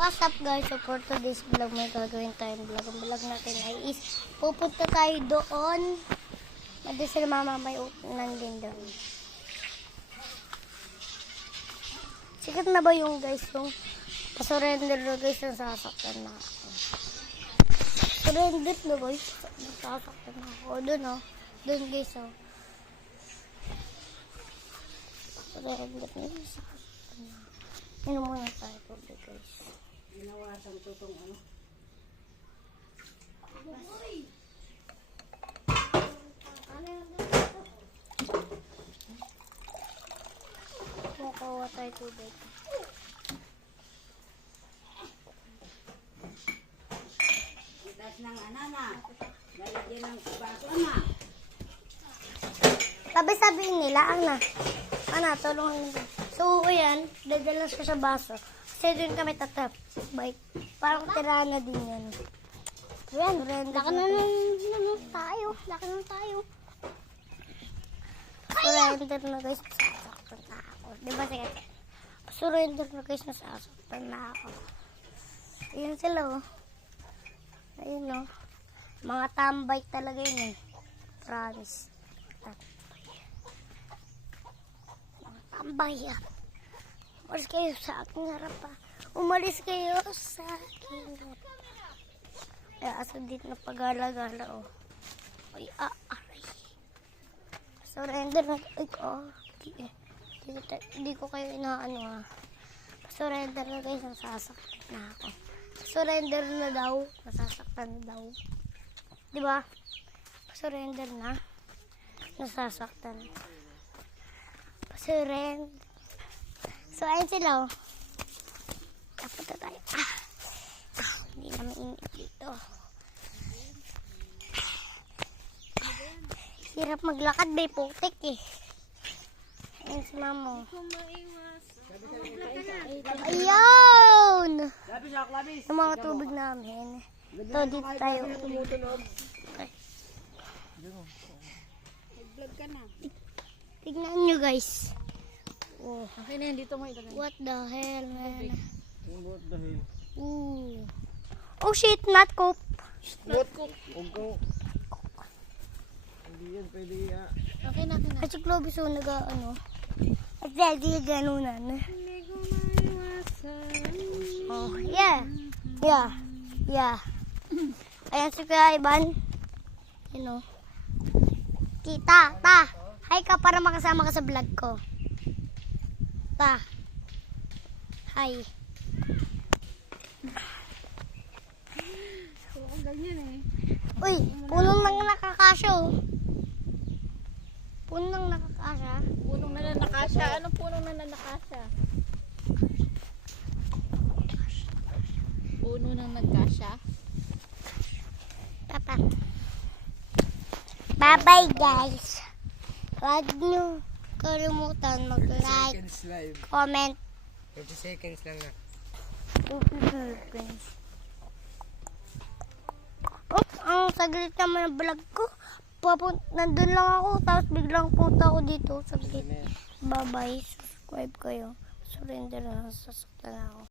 What's up guys? So for today's vlog, may gagawin tayong vlog. Ang vlog natin ay pupunta tayo doon. Madi sila mama may utunan din doon. Sikat na ba yung guys yung pasurrender na guys yung sasaktan na ako. Surrender na guys. Sasaktan na ako. Doon oh. Doon guys oh. Surrender na guys. Sasaktan na ako. Inom muna tayo tubig guys. Ginawasan ko itong ano. Makawa tayo tubig. Itas ng anana. Lalagyan ng baso na. Sabi-sabihin nila, tulungan nila. So, ayan, dadala siya sa baso. Kasi doon kami tatap. Bike. Parang tirahan na din yan. Ayan, laki na tayo. Laki na tayo. Surrender na guys, nasasaktan na ako. Diba sige? Surrender na guys, nasasaktan na ako. Ayan sila oh. Ayun oh. Mga tambay talaga yun eh. Promise. Mga tambay yan. Umalis kayo sa aking harapan. Umalis kayo sa aking harapan. Ay, aso dito na pagala-gala oh. Ay, aray. Surrender na. Ay, oh. Hindi ko kayo inaano ah. Surrender na guys, nasasaktan na ako. Surrender na daw. Nasasaktan na daw. Diba? Surrender na. Nasasaktan. Surrender. So, ayun sila oh. Kapunta tayo. Hindi naman init dito. Hirap maglakad, may putik eh. Ayun si mamo. Ayun! Yung mga tubig namin. Ito, dito tayo. Nag-vlog ka na. Tignan nyo guys. Oh. Okay na yan, dito mo ilagay. What the hell, man? What the hell? Ooh. Oh shit, not cope. What? Huwag ko. Hindi yan, pwede ya. Okay na, okay na. At si Clovis o nag-ano. At dahil ganunan. Hindi ko maiwasan. Oh, yeah. Yeah. Yeah. Ayan si Kuya Ivan. You know. Kita, ta. Hi ka para makasama ka sa vlog ko. Ta. Hi. Oo, ganyan eh. Uy, punong nang nakakasya oh. Punong nakakasya. Punong nananakasya. Anong punong nananakasya? Puno nang nagkasya? Papa. Bye-bye guys. Huwag nyo kalimutan mag-like, Seconds live. comment, 30 seconds lang na. 50 seconds. Oops, ang saglit naman ng vlog ko. Nandun lang ako, tapos biglang punta ako dito. Saglit. Bye-bye. Subscribe kayo. Surrender na, sasaktan ako.